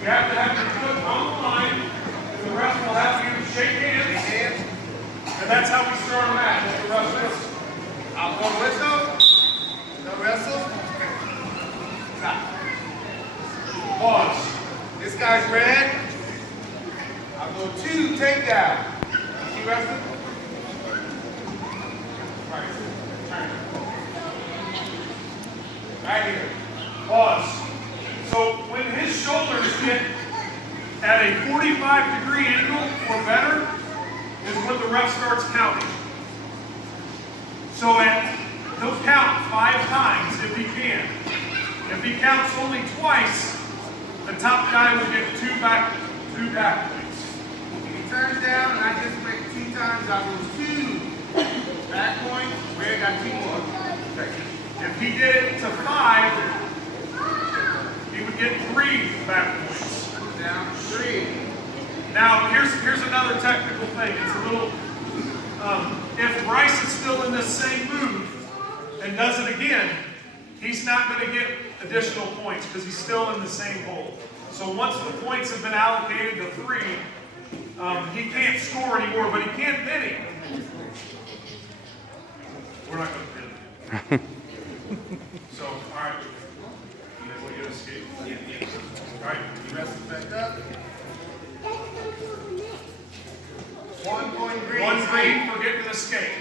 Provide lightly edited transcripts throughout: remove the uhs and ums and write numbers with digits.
You have to have your foot on the line, and the ref will have you shake hands. And that's how we start a match. The ref whistle. I'll go whistle. No wrestle. Stop. Pause. This guy's red. I'll go 2 takedown. You wrestle? Right. Turn. Right here. Pause. So when his shoulders get at a 45-degree angle or better is when the ref starts counting. So he'll count 5 times if he can. If he counts only twice, the top guy will get 2 back points. If he turns down and I just went 2 times, I lose 2 back points. Red got 2 more. If he did it to 5, he would get 3 back points. Down 3. Now, here's another technical thing. It's a little, if Bryce is still in this same move and does it again, he's not going to get additional points because he's still in the same hold. So once the points have been allocated to 3, he can't score anymore, but he can pin him. We're not going to pin him. So, all right. We'll get escape. All right. You wrestle back up. 1 point green. 1 green for getting an escape.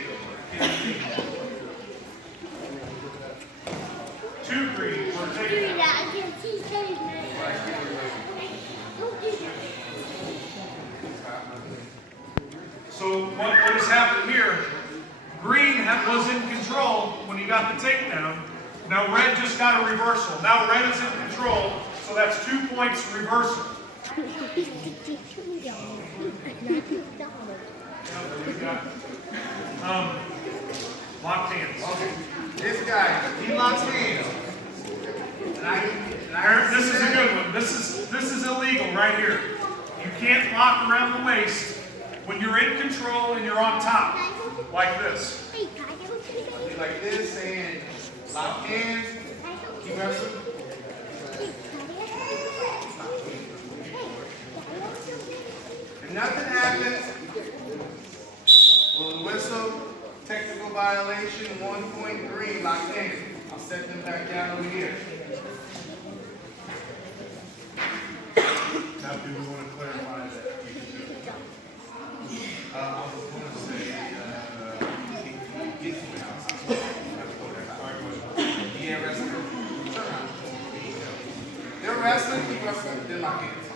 2 green for taking it. So what has happened here, green was in control when he got the takedown. Now red just got a reversal. Now red is in control, so that's 2 points reversal. Locked hands. Okay. This guy, he locks hands. This is a good one. This is illegal right here. You can't lock around the waist when you're in control and you're on top, like this. I'll be like this and lock hands. Keep wrestling. If nothing happens, we'll whistle. Technical violation, 1 point green, lock hands. I'll set them back down over here. Now, do we want to clarify that? I was going to say, get to the house. Yeah, wrestling. Turn around. They're wrestling, keep wrestling, then lock hands.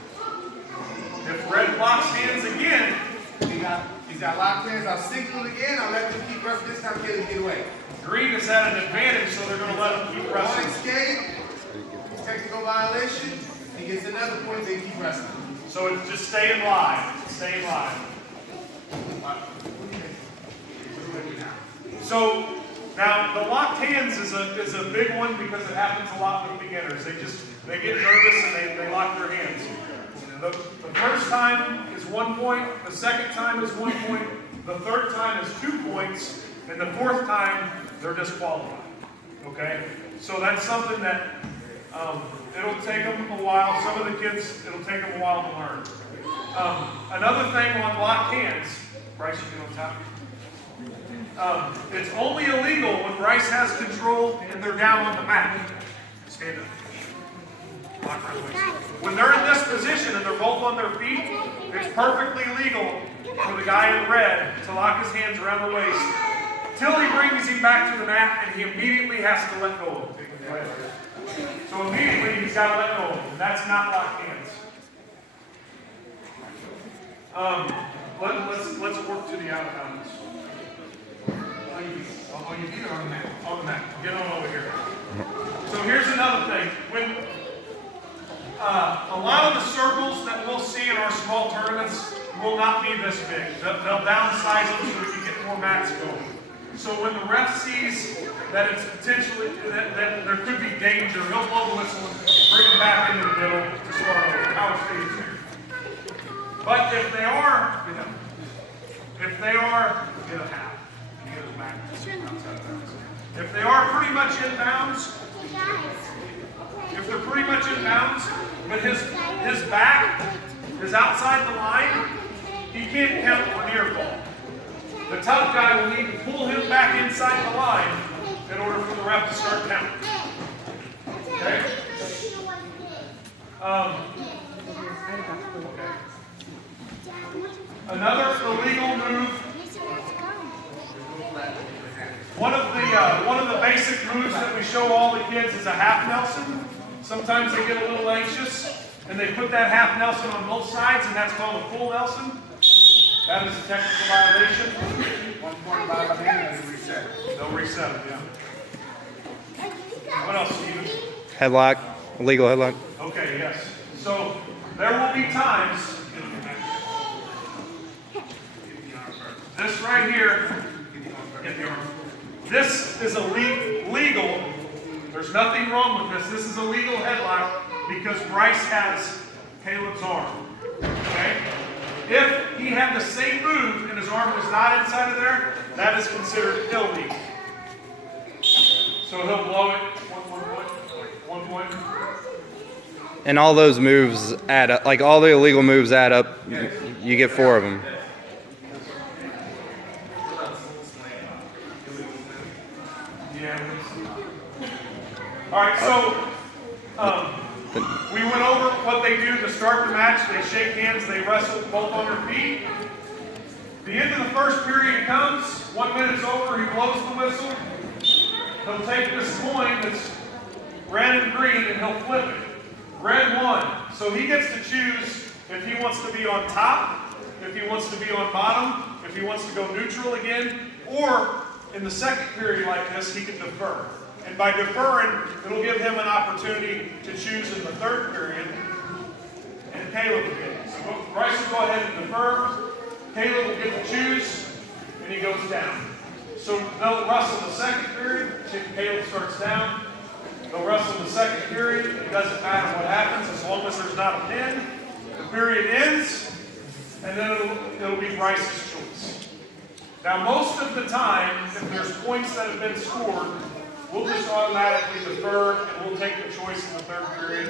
If red locks hands again, He's got locked hands. I'll signal it again. I'll let them keep wrestling. This time, get away. green is at an advantage, so they're going to let him keep One wrestling. escape. Technical violation. He gets another point, they keep wrestling. So it's just staying live. Staying live. So now the locked hands is a big one because it happens a lot with beginners. They get nervous and they lock their hands. The first time is 1 point, the second time is 1 point, the third time is 2 points, and the fourth time they're disqualified. Okay? So that's something that it'll take them a while. Some of the kids, it'll take them a while to learn. Another thing on locked hands, Bryce, you can on top. It's only illegal when Bryce has control and they're down on the mat. Stand up. Lock right waist. When they're in this position and they're both on their feet, it's perfectly legal for the guy in red to lock his hands around the waist till he brings him back to the mat and he immediately has to let go of him. So immediately he's got to let go of him. And that's not locked hands. Let's work to the out of bounds. Oh, you beat it on the mat. On the mat. Get on over here. So here's another thing. When a lot of the circles that we'll see in our small tournaments will not be this big. They'll downsize them so we can get more mats going. So when the ref sees that it's potentially, that there could be danger, he'll blow the whistle and bring them back into the middle to start over. Power stage here. But if they are, get a half. Get it back. If they are pretty much in bounds, but his back is outside the line, he can't count for near fall. The tough guy will need to pull him back inside the line in order for the ref to start counting. Okay? Another illegal move. One of the basic moves that we show all the kids is a half Nelson. Sometimes they get a little anxious and they put that half Nelson on both sides, and that's called a full Nelson. That is a technical violation. 1 point by the hand and reset. They'll reset it, yeah. What else, Steven? Headlock, illegal headlock. Okay, yes. So there will be times. This right here. Get the arm. This is legal. There's nothing wrong with this. This is a legal headlock because Bryce has Caleb's arm. Okay? If he had the same move and his arm was not inside of there, that is considered illegal. So he'll blow it. One point. And all those moves add up. Like all the illegal moves add up. You get 4 of them. All right, so we went over what they do to start the match. They shake hands, they wrestle both on their feet. The end of the first period comes, 1 minute's over, he blows the whistle. He'll take this coin that's red and green and he'll flip it. Red won. So he gets to choose if he wants to be on top, if he wants to be on bottom, if he wants to go neutral again, or in the second period like this, he can defer. And by deferring, it'll give him an opportunity to choose in the third period, and Caleb again. So Bryce will go ahead and defer, Caleb will get to choose, and he goes down. So they'll wrestle the second period, Caleb starts down. They'll wrestle the second period, it doesn't matter what happens as long as there's not a pin. The period ends, and then it'll be Bryce's choice. Now most of the time, if there's points that have been scored, we'll just automatically defer and we'll take the choice in the third period.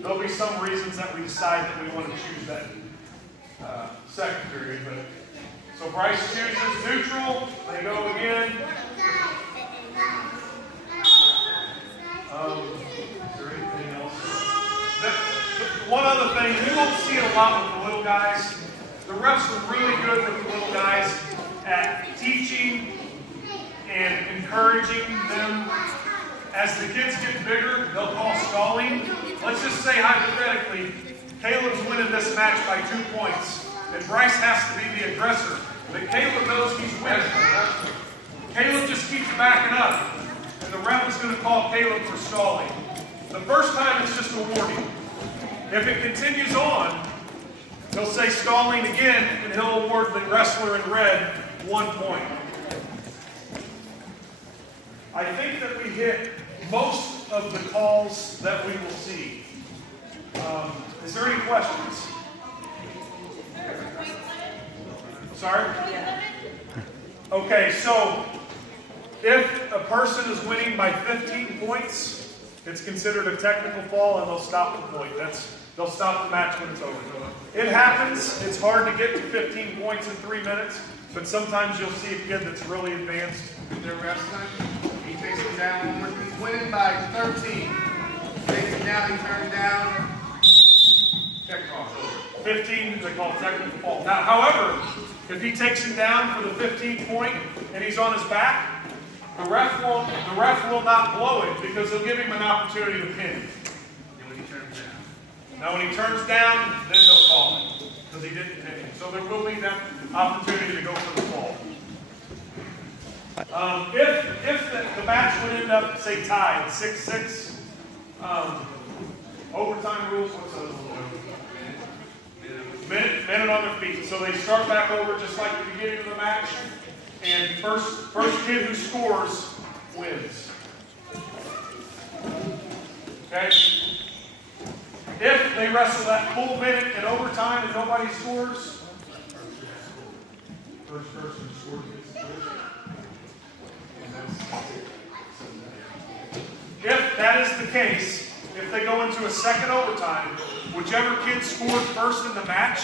There'll be some reasons that we decide that we want to choose that second period. But so Bryce chooses neutral, they go again. Is there anything else? One other thing, we won't see it a lot with the little guys. The refs are really good with the little guys at teaching and encouraging them. As the kids get bigger, they'll call stalling. Let's just say hypothetically, Caleb's winning this match by 2 points, and Bryce has to be the aggressor. But Caleb knows he's winning. Caleb just keeps backing up, and the ref is going to call Caleb for stalling. The first time it's just a warning. If it continues on, he'll say stalling again, and he'll award the wrestler in red 1 point. I think that we hit most of the calls that we will see. Is there any questions? Sorry? Okay, so if a person is winning by 15 points, it's considered a technical fall and they'll stop the point. They'll stop the match when it's over. It happens. It's hard to get to 15 points in 3 minutes, but sometimes you'll see a kid that's really advanced. They're wrestling. He takes him down. He's winning by 13. Takes him down. He turns down. Check off. 15, they call technical fall. Now, however, if he takes him down for the 15th point and he's on his back, the ref will not blow it because he'll give him an opportunity to pin him. Now, when he turns down, then they'll call it because he didn't pin him. So there will be that opportunity to go for the fall. If the match would end up, say, tied, 6-6, overtime rules, what's those? Minute on their feet. So they start back over just like the beginning of the match, and first kid who scores wins. Okay? If they wrestle that full minute in overtime and nobody scores, first person who scores gets the position. If that is the case, if they go into a second overtime whichever kid scored first in the match,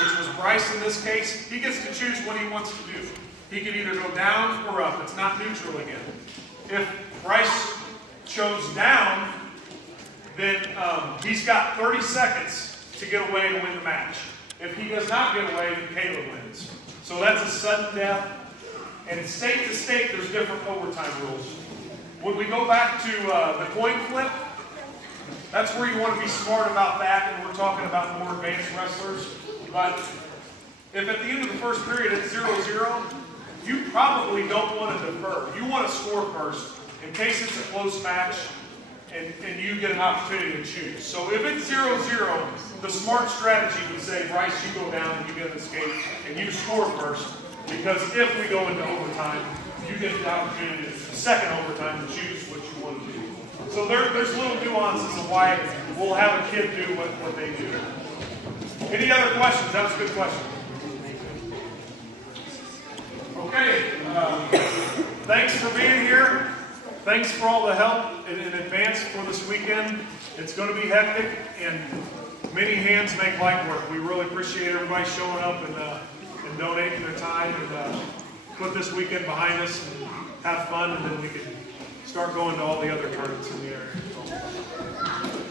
which was Bryce in this case, he gets to choose what he wants to do. He can either go down or up. It's not neutral again. If Bryce chose down, then he's got 30 seconds to get away to win the match. If he does not get away, then Caleb wins. So that's a sudden death. And state to state, there's different overtime rules. When we go back to the coin flip, that's where you want to be smart about that, and we're talking about more advanced wrestlers. But if at the end of the first period it's 0-0, you probably don't want to defer. You want to score first in case it's a close match and you get an opportunity to choose. So if it's 0-0, the smart strategy would say, Bryce, you go down and you get an escape and you score first. Because if we go into overtime, you get the opportunity, second overtime, to choose what you want to do. So there's little nuances of why we'll have a kid do what they do. Any other questions? That was a good question. Okay, thanks for being here. Thanks for all the help in advance for this weekend. It's going to be hectic, and many hands make light work. We really appreciate everybody showing up and donating their time and put this weekend behind us and have fun, and then we can start going to all the other tournaments in the area.